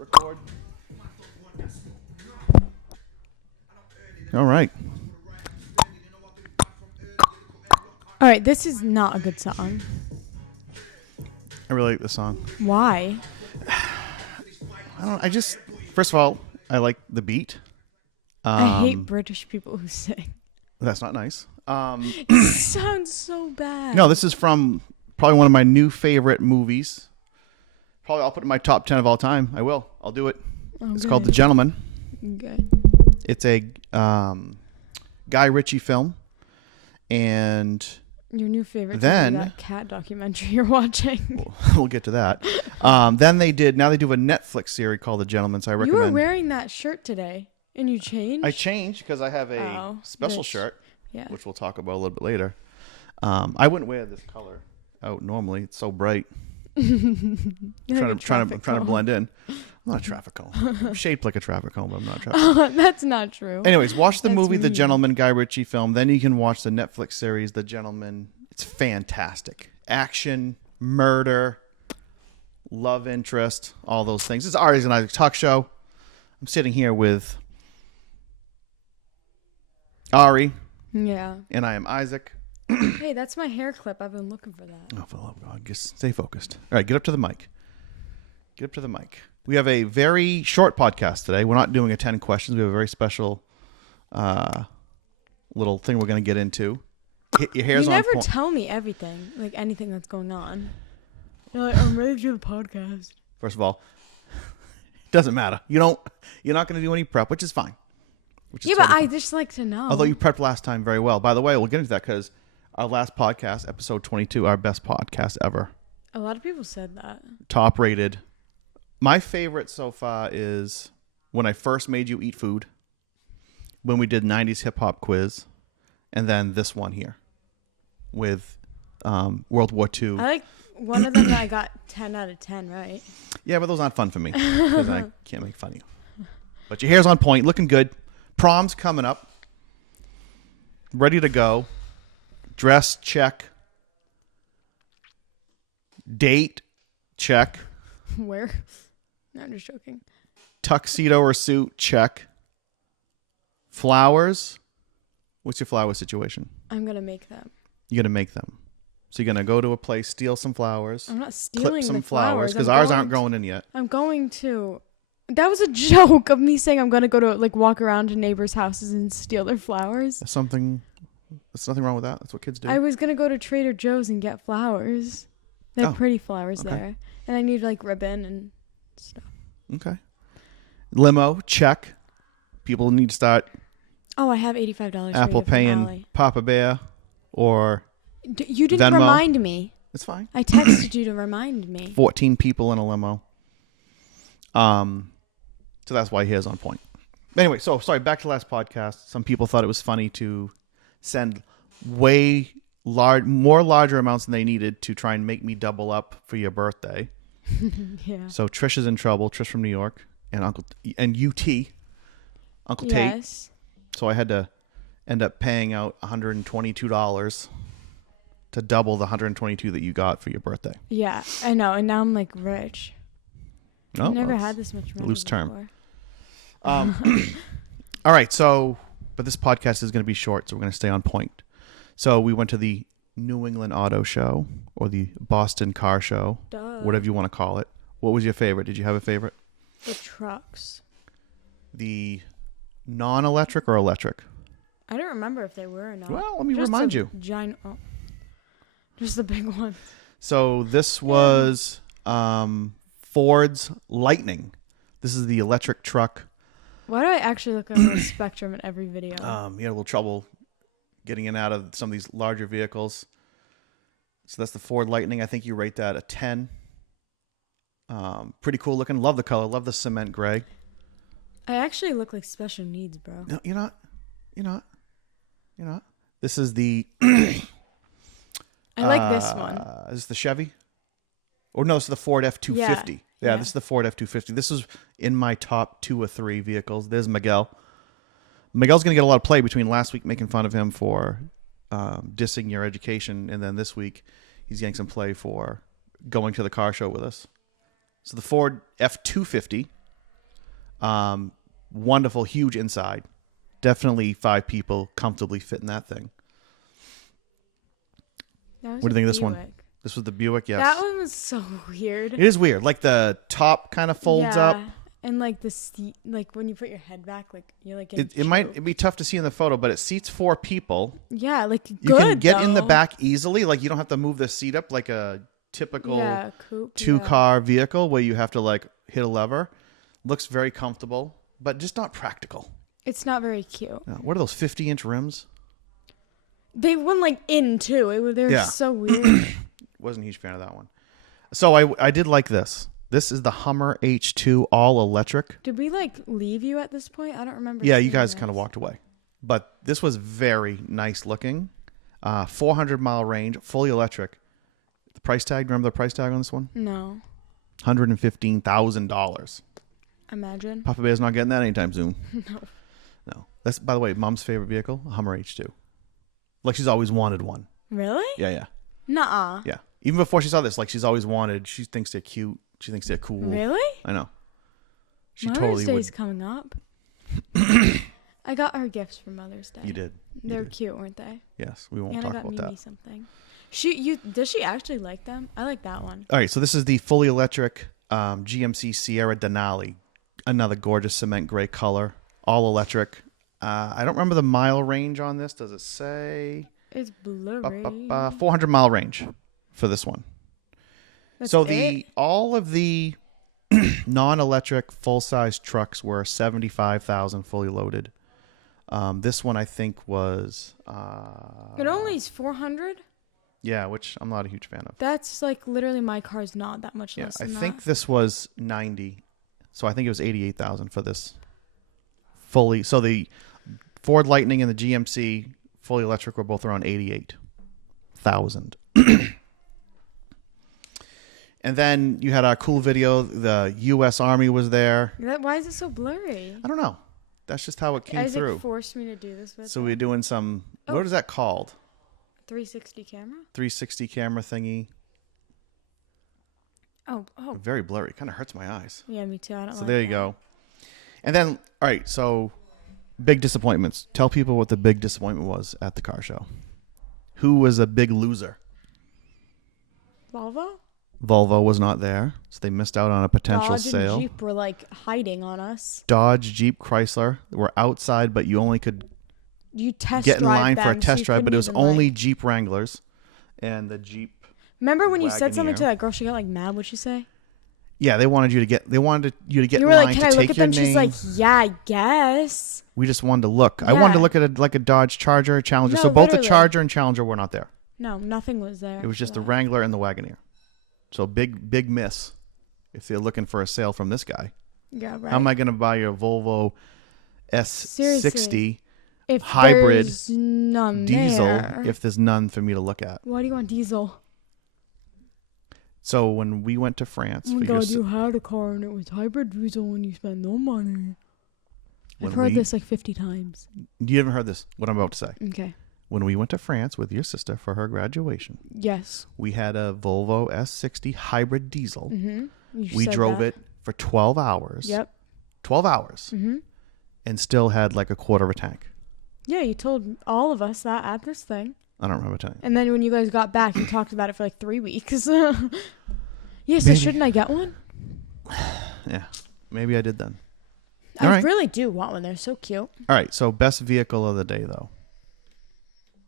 record. All right. All right, this is not a good song. I really like the song. Why? First of all, I like the beat. I hate British people who sing. That's not nice. It sounds so bad. No, this is from probably one of my new favorite movies. Probably I'll put it in my top 10 of all time. I'll do it. Oh, it's good. called The Gentleman. Good. It's a Guy Ritchie film. And Your new favorite then that cat documentary you're watching. we'll get to that. Then they do a Netflix series called The Gentleman, so I recommend. You were wearing that shirt today, and you changed? I changed because I have a special shirt, yeah. which we'll talk about a little bit later. I wouldn't wear this color out normally. It's so bright. I'm trying to blend in. I'm not a traffic cone. I'm shaped like a traffic cone, but I'm not a traffic cone. That's not true. Anyways, watch the movie mean. The Gentleman, Guy Ritchie film. Then you can watch the Netflix series The Gentleman. It's fantastic. Action, murder, love interest, all those things. It's Ari's and Isaac's talk show. I'm sitting here with Ari. Yeah. And I am Isaac. Hey, that's my hair clip. I've been looking for that. Oh, for the love of God. Just stay focused. All right, get up to the mic. We have a very short podcast today. We're not doing a 10 questions. We have a very special little thing we're going to get into. Your hair's you on never point. tell me everything, like anything that's going on. You're like, I'm ready to do the podcast. First of all, it doesn't matter. You're not going to do any prep, which is fine. Yeah, but I just like to know. Although you prepped last time very well. By the way, we'll get into that because our last podcast, episode 22, our best podcast ever. A lot of people said that. Top rated. My favorite so far is when I first made you eat food, when we did 90s hip hop quiz, and then this one here with World War II. I like one of them that I got 10 out of 10, right? Yeah, but those aren't fun for me because I can't make fun of you. But your hair's on point, looking good. Prom's coming up. Ready to go. Dress, check. Date, check. Where? No, I'm just joking. Tuxedo or suit, check. Flowers. What's your flower situation? I'm going to make them. You're going to make them. So you're going to go to a place, steal some flowers. I'm not stealing clip some the flowers because ours aren't growing in yet. I'm going to. That was a joke of me saying I'm going to go to like walk around to neighbors' houses and steal their flowers. There's nothing wrong with that. That's what kids do. I was going to go to Trader Joe's and get flowers. They have pretty flowers there. And I need like ribbon and stuff. Okay. Limo, check. People need to start Oh, I have $85 Apple for you Pay from and Ally. Papa Bear or You didn't Venmo. remind me. it's fine. I texted you to remind me. 14 people in a limo. So that's why hair's on point. Anyway, so sorry, back to last podcast. Some people thought it was funny to send more larger amounts than they needed to try and make me double up for your birthday. Yeah. So Trish is in trouble. Trish from New York and UT, Uncle Tate. Yes. So I had to end up paying out $122 to double the $122 that you got for your birthday. Yeah, I know. And now I'm like rich. Oh, I've never had this much money loose term. before. All right. But this podcast is going to be short, so we're going to stay on point. So we went to the New England Auto Show or the Boston Car Show, whatever you want to call it. What was your favorite? Did you have a favorite? The trucks. The non-electric or electric? I don't remember if they were or not. Well, let me remind you. Just the big one. So this was Ford's Lightning. This is the electric truck. Why do I actually look on the spectrum in every video? You had a little trouble getting in and out of some of these larger vehicles. So that's the Ford Lightning. I think you rate that a 10. Pretty cool looking. Love the color. Love the cement gray. I actually look like special needs, bro. No, you're not. You're not. This is the... I like this one. Is this the Chevy? Or no, this is the Ford F-250. Yeah, this is the Ford F-250. This is in my top 2 or 3 vehicles. There's Miguel. Miguel's going to get a lot of play between last week making fun of him for dissing your education, and then this week he's getting some play for going to the car show with us. So the Ford F-250 Wonderful, huge inside. Definitely 5 people comfortably fit in that thing. What do you think of this one? This was the Buick, yes. That one was so weird. It is weird. Like the top kind of folds up. And like the seat, like when you put your head back, like you're like it might be tough to see in the photo, but it seats 4 people. Yeah, like you can get in the back easily. Like you don't have to move the seat up like a typical coupe, 2-car vehicle where you have to like hit a lever. Looks very comfortable, but just not practical. It's not very cute. What are those 50-inch rims? They went like in too. They're so weird. Wasn't a huge fan of that one. So I did like this. This is the Hummer H2 all electric. Did we like leave you at this point? I don't remember. Yeah, you guys kind of walked away. But this was very nice looking. 400-mile range, fully electric. The price tag, remember the price tag on this one? No. $115,000. Imagine. Papa Bear's not getting that anytime soon. No. That's, by the way, Mom's favorite vehicle, a Hummer H2. Like she's always wanted one. Really? Yeah. Nuh-uh. Yeah. Even before she saw this, like she's always wanted. She thinks they're cute. She thinks they're cool. Really? I know. She Mother's totally Day's would. coming up. I got her gifts for Mother's Day. You did. They're cute, weren't they? Yes, we won't and talk I got about Mimi that. something. Does she actually like them? I like that one. All right, so this is the fully electric GMC Sierra Denali. Another gorgeous cement gray color, all electric. I don't remember the mile range on this. Does it say? It's blurry. 400-mile range for this one. That's so it? all of the non-electric full-size trucks were $75,000 fully loaded. This one I think was. It only is 400. Yeah, which I'm not a huge fan of. That's like literally my car's not that much less than I think this was 90, so I think it was 88,000 for this fully. So the Ford Lightning and the GMC fully electric were both around 88,000. And then you had our cool video. The U.S. Army was there. Why is it so blurry? I don't know. That's just how it came through. Isaac forced me to do this with So we're doing some. What is that called? 360 camera. 360 camera thingy. Oh. Very blurry. Kind of hurts my eyes. Yeah, me too. I don't. So like there you go. And then, all right. So, big disappointments. Tell people what the big disappointment was at the car show. Who was a big loser? Volvo was not there, so they missed out on a potential sale. Dodge and Jeep were like hiding on us. Dodge, Jeep, Chrysler were outside, but you only could get in line for a test drive. But it was only Jeep Wranglers and the Jeep. Remember when you said Wagoneer. something to that girl? She got like mad. What'd she say? Yeah, they wanted you to get. They wanted you to get. You in were line like, to "Can I take look at your them?" name. She's like, "Yeah, I guess." We just wanted to look. I wanted to look at a Dodge Charger, Challenger. No, So both literally. the Charger and Challenger were not there. No, nothing was there. It was just the Wrangler and the Wagoneer. So big miss if they're looking for a sale from this guy. Yeah, right. How am I going to buy a Volvo S60 Seriously. If hybrid there's none diesel there. if there's none for me to look at? Why do you want diesel? So when we went to France, Oh my God, you had a car and it was hybrid diesel and you spent no money. I've heard this like 50 times. You haven't heard this, what I'm about to say. Okay. When we went to France with your sister for her graduation, Yes. we had a Volvo S60 hybrid diesel. Mm-hmm. We drove it for 12 hours. Yep. 12 hours. Mm-hmm. And still had like a quarter of a tank. Yeah, you told all of us that at this thing. I don't remember telling you. And then when you guys got back, you talked about it for like 3 weeks. Yeah, so Maybe. shouldn't I get one? Yeah, maybe I did then. I really do want one. They're so cute. All right, so best vehicle of the day, though.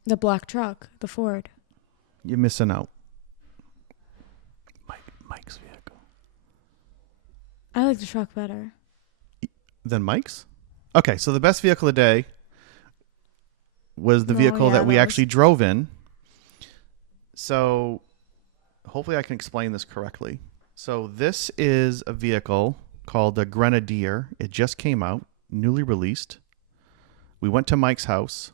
The black truck, the Ford. You're missing out. Mike's vehicle. I like the truck better. Than Mike's? Okay, so the best vehicle of the day was the vehicle that we actually drove in. So hopefully I can explain this correctly. So this is a vehicle called the Grenadier. It just came out, newly released. We went to Mike's house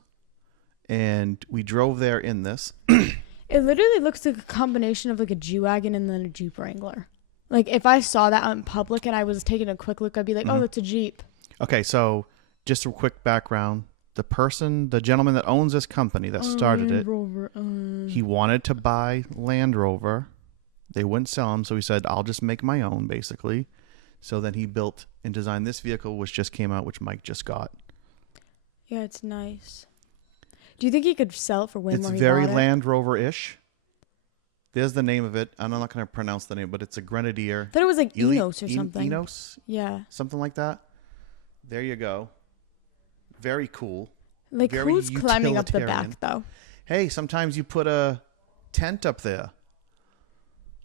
and we drove there in this. It literally looks like a combination of like a G-Wagon and then a Jeep Wrangler. Like if I saw that out in public and I was taking a quick look, I'd be like, oh, that's a Jeep. Okay, so just a quick background. The gentleman that owns this company that started it, Rover, he wanted to buy Land Rover. They wouldn't sell him, so he said, I'll just make my own, basically. So then he built and designed this vehicle, which just came out, which Mike just got. Yeah, it's nice. Do you think he could sell it for way more? It's very Land Rover-ish. There's the name of it. I'm not going to pronounce the name, but it's a Grenadier. I thought it was like Enos or something. Enos? Yeah. Something like that. There you go. Very cool. Like, very who's climbing up the utilitarian. back, though? Hey, sometimes you put a tent up there.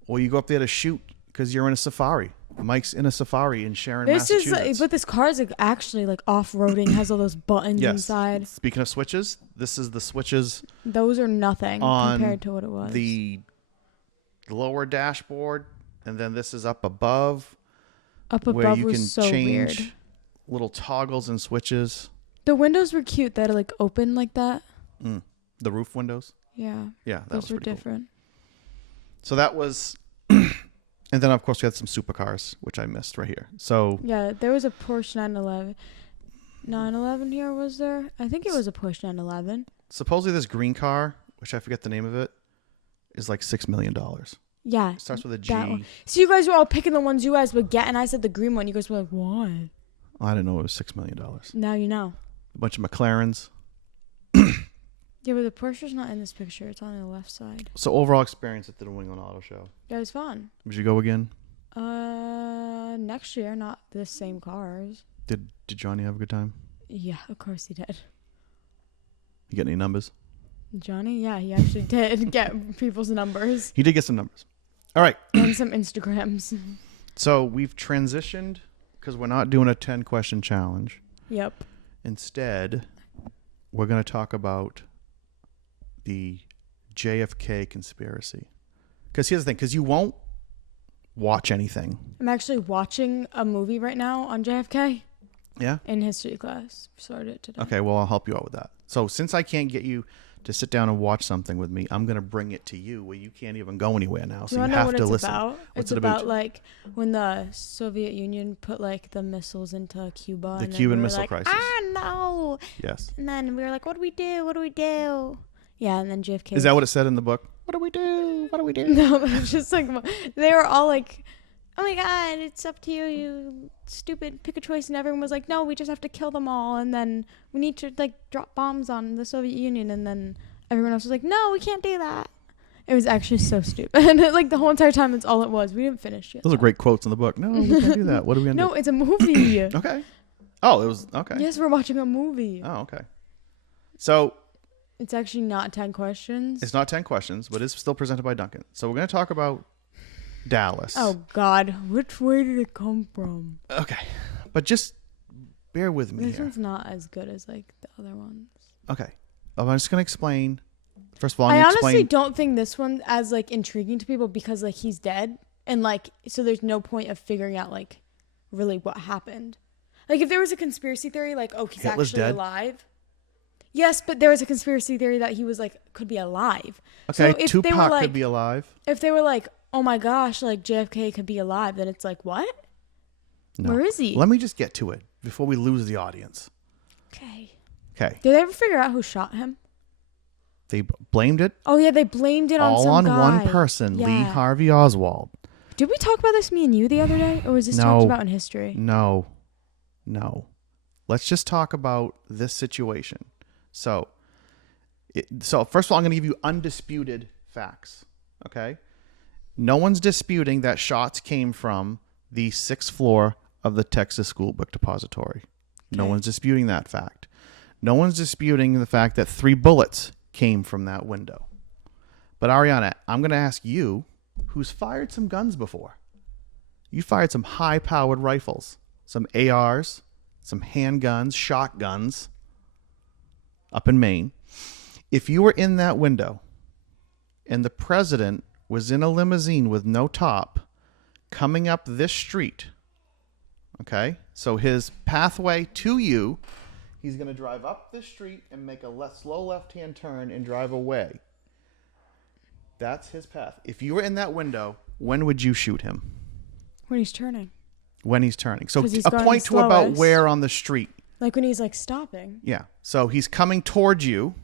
Or you go up there to shoot because you're in a safari. Mike's in a safari in Sharon, Massachusetts. But this car is like actually like off-roading, has all those buttons inside. Speaking of switches, this is the switches. Those are nothing compared to what it was. The lower dashboard, and then this is up above. Up above where you was can so change weird. Little toggles and switches. The windows were cute that are like open like that. The roof windows. Yeah. Yeah, that those was were pretty different. Cool. So that was, and then of course we had some supercars, which I missed right here. So yeah, there was a Porsche 911. 911 here, was there? I think it was a Porsche 911. supposedly this green car, which I forget the name of it, is like $6 million. Yeah. It starts with a G. So you guys were all picking the ones you guys would get, and I said the green one. You guys were like, why? I didn't know it was $6 million. Now you know. A bunch of McLarens. Yeah, but the Porsche's not in this picture. It's on the left side. So overall experience at the New England Auto Show. Yeah, it was fun. Would you go again? Next year, not the same cars. Did Johnny have a good time? Yeah, of course he did. You get any numbers? Johnny, yeah, he actually did get people's numbers. He did get some numbers. All right. And some Instagrams. So we've transitioned because we're not doing a 10-question challenge. Yep. Instead, we're going to talk about the JFK conspiracy. Because here's the thing, because you won't watch anything. I'm actually watching a movie right now on JFK. Yeah? In history class. Started it today. Okay, well, I'll help you out with that. So since I can't get you to sit down and watch something with me, I'm going to bring it to you where you can't even go anywhere now. So you have to listen. About? What's it's it about? Like when the Soviet Union put like the missiles into Cuba. The and Cuban we were Missile like, Crisis. No. Yes. And then we were like, what do we do? What do we do? Yeah, and then JFK. Is that what it said in the book? What do we do? What do we do? No, it's just like they were all like, oh my God, it's up to you, you stupid, pick a choice. And everyone was like, no, we just have to kill them all. And then we need to like drop bombs on the Soviet Union. And then everyone else was like, no, we can't do that. It was actually so stupid. And like the whole entire time, that's all it was. We didn't finish yet. Those are great quotes in the book. No, we can't do that. What are we going to do? No, it's a movie. Okay. Oh, it was, okay. Yes, we're watching a movie. Oh, okay. So it's actually not 10 questions. It's not 10 questions, but it's still presented by Duncan. So we're going to talk about Dallas. Oh, God. Which way did it come from? Okay. But just bear with me This here. one's not as good as, like, the other ones. Okay. I'm just going to explain. First of all, I honestly don't think this one as, like, intriguing to people because, like, he's dead. And, like, so there's no point of figuring out, like, really what happened. Like, if there was a conspiracy theory, like, oh, he's Hitler's actually dead? alive. Yes, but there was a conspiracy theory that he was, like, could be alive. Okay, so if Tupac they were, like, could be alive. If they were like, oh my gosh, like JFK could be alive, then it's like, what? No. Where is he? Let me just get to it before we lose the audience. Okay. Okay. Did they ever figure out who shot him? They blamed it Oh yeah, they blamed it on all some on guy. one person, Yeah. Lee Harvey Oswald. Did we talk about this, me and you, the other day? Or was this No. talked about in history? No. Let's just talk about this situation. So first of all, I'm going to give you undisputed facts. Okay? No one's disputing that shots came from the 6th floor of the Texas School Book Depository. No Okay. one's disputing that fact. No one's disputing the fact that 3 bullets came from that window. But Ariana, I'm going to ask you, who's fired some guns before? You fired some high-powered rifles, some ARs, some handguns, shotguns up in Maine. If you were in that window and the president was in a limousine with no top coming up this street, okay, so his pathway to you, he's going to drive up this street and make a slow left-hand turn and drive away. That's his path. If you were in that window, when would you shoot him? When he's turning. When he's turning. So 'Cause he's a going point the to about slowest. where on the street. Like when he's like stopping. Yeah. So he's coming towards you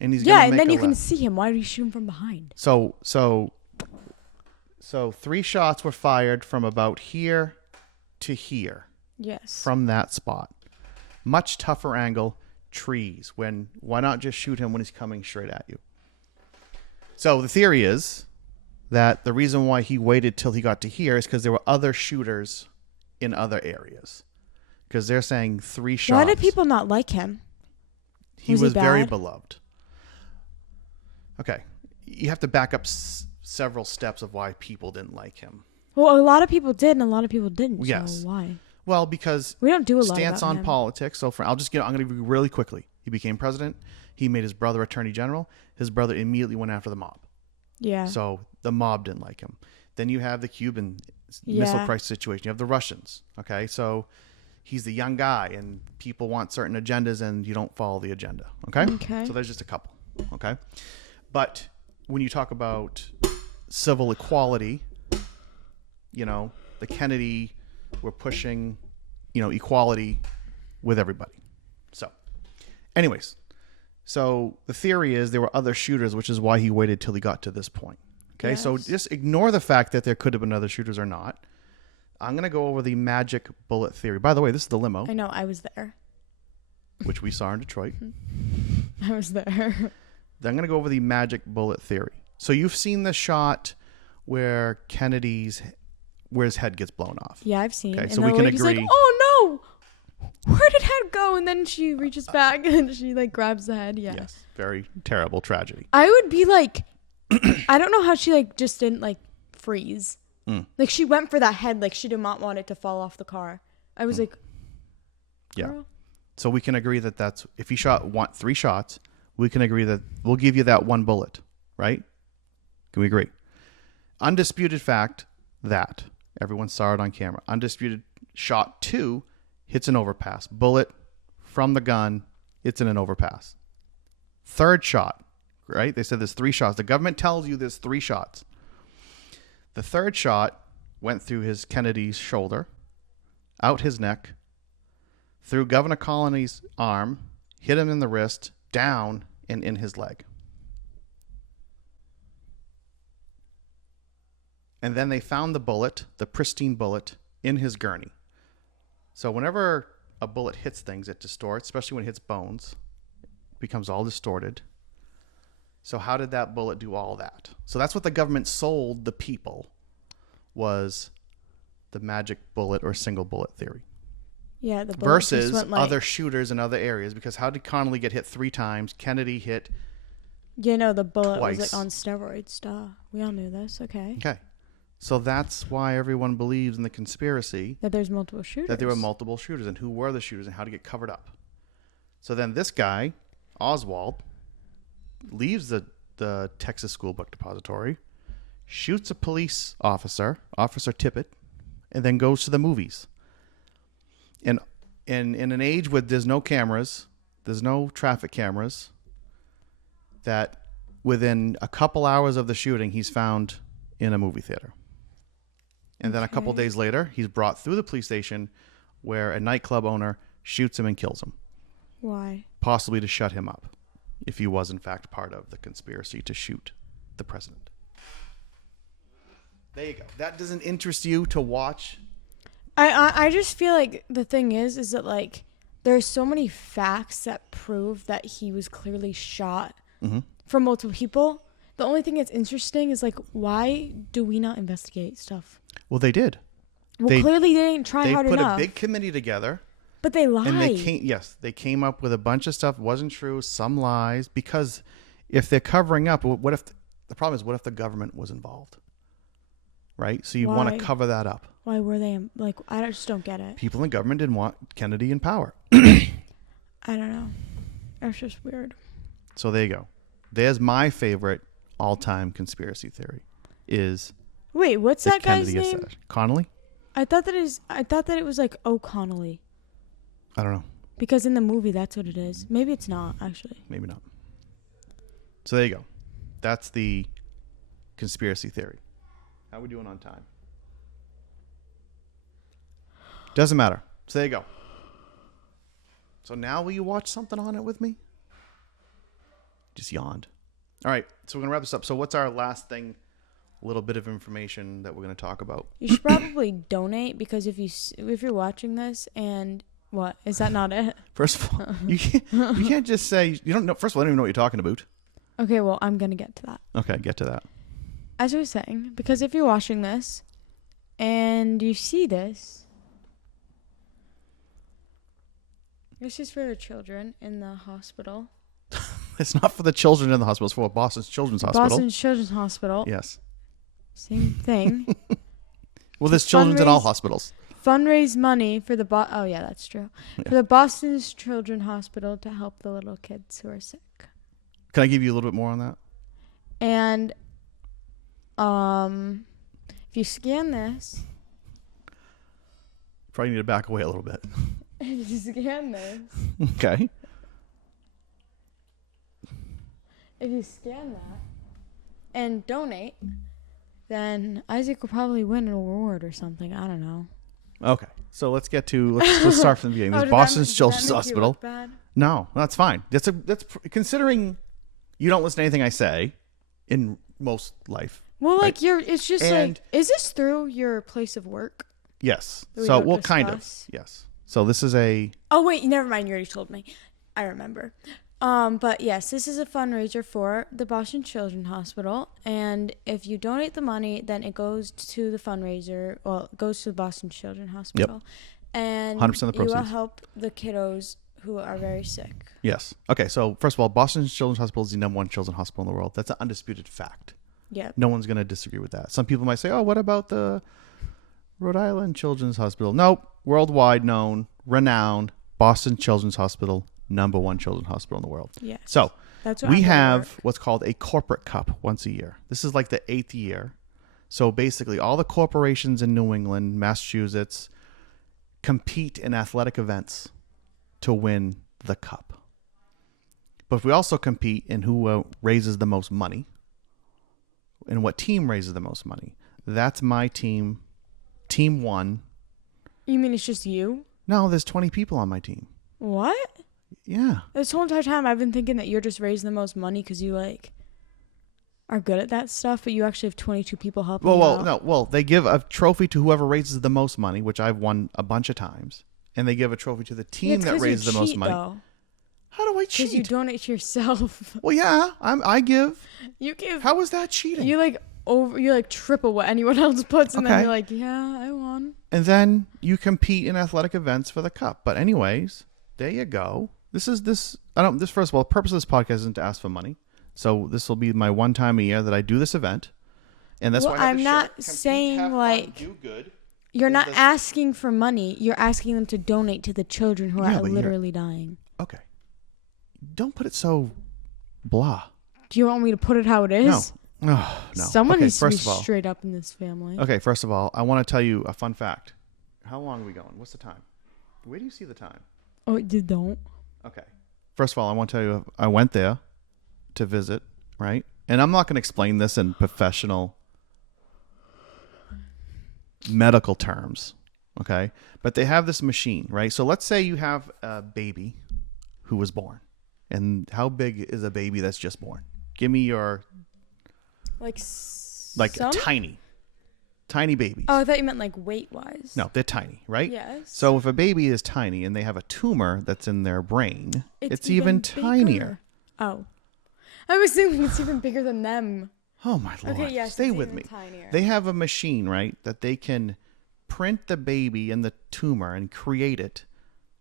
and he's Yeah, going to and make then a you can left. see him. Why do you shoot him from behind? So 3 shots were fired from about here to here. Yes. From that spot. Much tougher angle, trees. Why not just shoot him when he's coming straight at you? So the theory is that the reason why he waited till he got to here is because there were other shooters in other areas. Because they're saying 3 shots. Why did people not like him? He was very beloved. Okay. You have to back up several steps of why people didn't like him. Well, a lot of people did and a lot of people didn't. Yes. So why? Well, because we don't do a lot stance about on him. politics. So I'm going to go really quickly. He became president. He made his brother attorney general. His brother immediately went after the mob. Yeah. So the mob didn't like him. Then you have the Cuban missile crisis situation. You have the Russians. Okay. So he's the young guy and people want certain agendas and you don't follow the agenda. Okay. Okay. So there's just a couple. Okay. But when you talk about civil equality, the Kennedy were pushing, equality with everybody. So anyways, so the theory is there were other shooters, which is why he waited till he got to this point. Okay. Yes. So just ignore the fact that there could have been other shooters or not. I'm going to go over the magic bullet theory. By the way, this is the limo. I know. I was there. Which we saw in Detroit. I was there. Then I'm going to go over the magic bullet theory. So you've seen the shot where his head gets blown off. Yeah, I've seen. Okay, And so the we can lady's agree. like, oh no, where did head go? And then she reaches back and she grabs the head. Yeah. Yes, very terrible tragedy. I would be like, I don't know how she just didn't freeze. Like she went for that head, she did not want it to fall off the car. I was like, yeah. Girl. So we can agree that that's if he shot 3 shots, we can agree that we'll give you that 1 bullet, right? Can we agree? Undisputed fact that everyone saw it on camera. Undisputed shot 2 hits an overpass. Bullet from the gun hits in an overpass. 3rd shot, right? They said there's 3 shots. The government tells you there's 3 shots. The 3rd shot went through his Kennedy's shoulder, out his neck, through Governor Connolly's arm, hit him in the wrist, down, and in his leg. And then they found the bullet, the pristine bullet, in his gurney. So whenever a bullet hits things, it distorts, especially when it hits bones. It becomes all distorted. So how did that bullet do all that? So that's what the government sold the people, was the magic bullet or single bullet theory. Yeah, the bullet versus just went other shooters in other areas. Because how did Connolly get hit 3 times? Kennedy hit the bullet twice. was on steroids. Duh. We all knew this. Okay. Okay. So that's why everyone believes in the conspiracy. That there's multiple shooters. That there were multiple shooters and who were the shooters and how to get covered up. So then this guy, Oswald, leaves the Texas School Book Depository, shoots a police officer, Officer Tippett, and then goes to the movies. And in an age where there's no cameras, there's no traffic cameras, that within a couple hours of the shooting, he's found in a movie theater. And then a couple days later, he's brought through the police station where a nightclub owner shoots him and kills him. Why? Possibly to shut him up, if he was in fact part of the conspiracy to shoot the president. There you go. That doesn't interest you to watch? I just feel like the thing is that there's so many facts that prove that he was clearly shot from multiple people. The only thing that's interesting is why do we not investigate stuff? Well, they did. Well, clearly they didn't try hard enough. They put a big committee together. But they lied. And they came up with a bunch of stuff. Wasn't true. Some lies. Because if they're covering up, what if the problem is, what if the government was involved? Right? So you want to cover that up. Why were they I just don't get it. People in government didn't want Kennedy in power. I don't know. That's just weird. So there you go. There's my favorite all-time conspiracy theory. Wait, what's that guy's Kennedy name? Connolly? I thought that it was O'Connolly. I don't know. Because in the movie, that's what it is. Maybe it's not, actually. Maybe not. So there you go. That's the conspiracy theory. How are we doing on time? Doesn't matter. So there you go. So now will you watch something on it with me? Just yawned. All right. So we're going to wrap this up. So what's our last thing little bit of information that we're going to talk about. You should probably donate, because if you're watching this and what is that not it? First of all, you can't just say you don't know. First of all, I don't even know what you're talking about. Okay, well, I'm gonna get to that. Okay, get to that. As I was saying, because if you're watching this and you see this, this is for the children in the hospital. It's not for the children in the hospital. It's for Boston's Children's Hospital. Boston's Children's Hospital. Yes. Same thing. Well, there's children's in all hospitals. Fundraise money for the oh yeah, that's true. Yeah. For the Boston's Children's Hospital to help the little kids who are sick. Can I give you a little bit more on that? And if you scan this, probably need to back away a little bit. If you scan this. Okay. If you scan that and donate, then Isaac will probably win an award or something. I don't know. Okay, so let's start from the beginning. This is Boston's Children's Hospital. No, that's fine. That's considering you don't listen to anything I say in most life. Well, right? It's just like, is this through your place of work? Yes. So, well, kind of. Yes. So this is a. Oh wait, never mind. You already told me. I remember. But yes, this is a fundraiser for the Boston Children's Hospital, and if you donate the money, then it goes to the fundraiser. Well, it goes to the Boston Children's Hospital, and 100% of the proceeds. You will help the kiddos who are very sick. Yes. Okay. So first of all, Boston Children's Hospital is the #1 children's hospital in the world. That's an undisputed fact. Yeah. No one's going to disagree with that. Some people might say, "Oh, what about the Rhode Island Children's Hospital?" Nope. Worldwide known, renowned Boston Children's Hospital. #1 children's hospital in the world. Yes. So that's what we have what's called a corporate cup once a year. This is like the 8th year. So basically all the corporations in New England, Massachusetts compete in athletic events to win the cup. But we also compete in who raises the most money and what team raises the most money. That's my team. Team 1. You mean it's just you? No, there's 20 people on my team. What? Yeah. This whole entire time I've been thinking that you're just raising the most money because you are good at that stuff, but you actually have 22 people helping you out. Well, they give a trophy to whoever raises the most money, which I've won a bunch of times, and they give a trophy to the team that raises the most money. Though. How do I cheat? Because you donate to yourself. Well, yeah, I give. You give. How is that cheating? You triple what anyone else puts, and then you're like, yeah, I won. And then you compete in athletic events for the cup. But anyways, there you go. This first of all, the purpose of this podcast isn't to ask for money. So this will be my one time a year that I do this event. And that's why I'm not saying do good. You're not asking for money. You're asking them to donate to the children who are literally dying. Okay. Don't put it so blah. Do you want me to put it how it is? No. No. Someone needs to be straight up in this family. Okay, first of all, I want to tell you a fun fact. How long are we going? What's the time? Where do you see the time? Oh, you don't? Okay. First of all, I want to tell you, I went there to visit, right? And I'm not going to explain this in professional medical terms, okay? But they have this machine, right? So let's say you have a baby who was born. And how big is a baby that's just born? Give me your... Like tiny babies. Oh, I thought you meant weight-wise. No, they're tiny, right? Yes. So if a baby is tiny and they have a tumor that's in their brain, it's even tinier. Oh. I was thinking it's even bigger than them. Oh, my Lord. Okay, yes, stay with me. Tinier. They have a machine, right, that they can print the baby and the tumor and create it,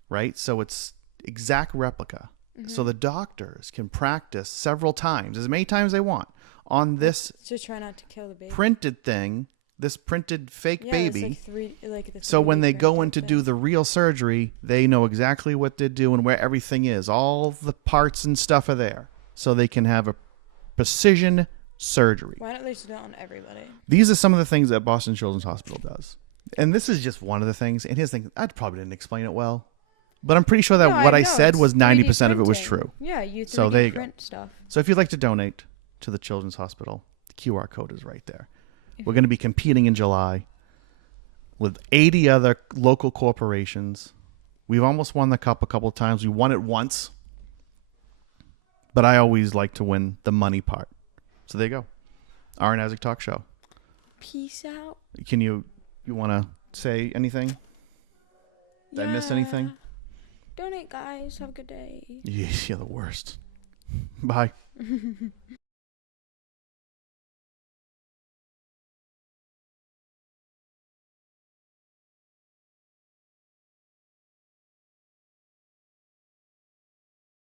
right? So it's exact replica. Mm-hmm. So the doctors can practice several times, as many times they want, on this just try not to kill the baby. Printed thing, this printed fake baby. It's so when they go in to do the real surgery, they know exactly what to do and where everything is. All the parts and stuff are there. So they can have a precision surgery. Why don't they do that on everybody? These are some of the things that Boston Children's Hospital does. And this is just one of the things. And here's the thing, I probably didn't explain it well. But I'm pretty sure that what I said was 90% of it was true. Yeah, you 3D so there you print go. Stuff. So if you'd like to donate to the Children's Hospital, the QR code is right there. We're going to be competing in July with 80 other local corporations. We've almost won the cup a couple of times. We won it once. But I always like to win the money part. So there you go. Aaron Isaac Talk Show. Peace out. Can you want to say anything? Did I miss anything? Donate, guys. Have a good day. Yeah, you're the worst. Bye.